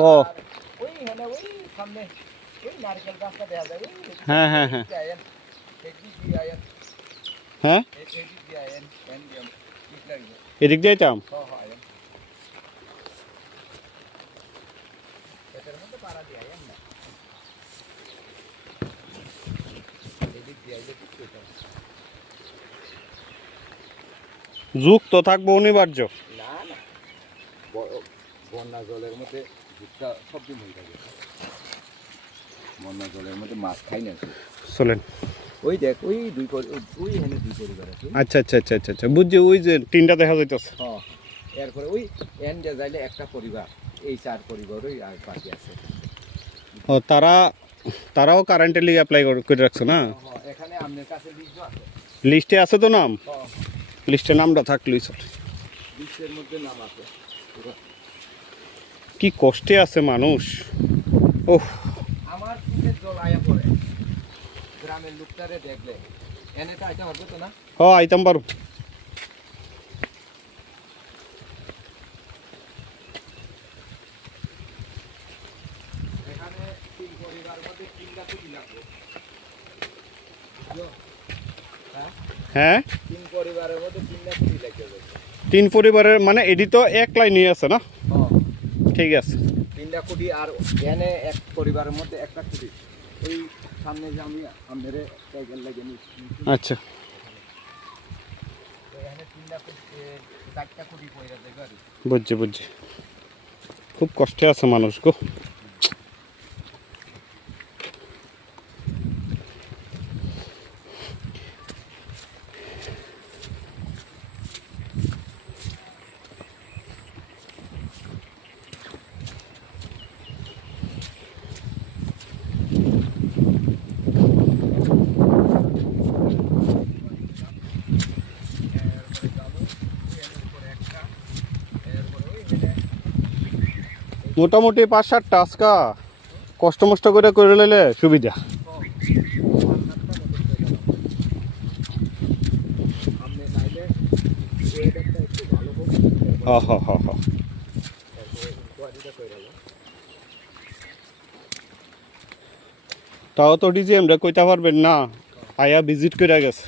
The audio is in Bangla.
ও ওই মানে ওই সামনে ওই নারকেল গাছটা দেখা যায় হ্যাঁ হ্যাঁ হ্যাঁ হ্যাঁ এদিক দিয়ে যাইতাম। যুগ তো থাকবো অনিবার্য। না না বন্যা জলের মধ্যে যুগটা সব দিন হয়ে থাকে। বন্যা জলের মধ্যে মাছ খাই না। চলেন ওই দেখ ওই ওই এখানে দুই পরিবার আছে। আচ্ছা আচ্ছা আচ্ছা আচ্ছা আচ্ছা বুঝছি, ওই যে তিনটা দেখা যাইতেছে। হ্যাঁ এরপরে ওই এন যে যাইলে একটা পরিবার, এই 4 পরিবারই আর বাকি আছে। ও তারাও কারেন্টের লিগে অ্যাপ্লাই করে রাখছে না? এখানে আপনার কাছে লিস্ট আছে। লিস্টে আছে তো নাম? লিস্টে নামটা থাকলেই চল। লিস্টের মধ্যে নাম আছে। কি কষ্টে আছে মানুষ। ওহ আমার চোখের জল আয়া পড়ে গ্রামের লোকটারে দেখলে। এনে তো আইতে পারবে তো না? ও আইতাম পারো। এখানে 3 পরিবার মধ্যে 3টা কুটি লাগবে। হ্যাঁ 3 পরিবারের মধ্যে 3টা কুটি লাগবে। 3 পরিবারের মানে এডি তো এক লাইনই আছে না? হ্যাঁ ঠিক আছে। 3টা কুটি আর এনে এক পরিবারের মধ্যে একটা কুটি। এই সামনে যে আমি আমাদের সাইকেল লাগিয়ে নিচ্ছি। আচ্ছা এখানে 3টা কুটি 4টা কুটি পয়রা দেবে। বুঝছি বুঝছি, খুব কষ্টে আছে মানুষ গো। মোটামুটি 5-7টা আজকা কষ্ট মষ্ট করে নিলে সুবিধা। হ হ হ হ তাও তো ডিজি আমরা কইতে পারবেন না, আয়া ভিজিট করে গেছে।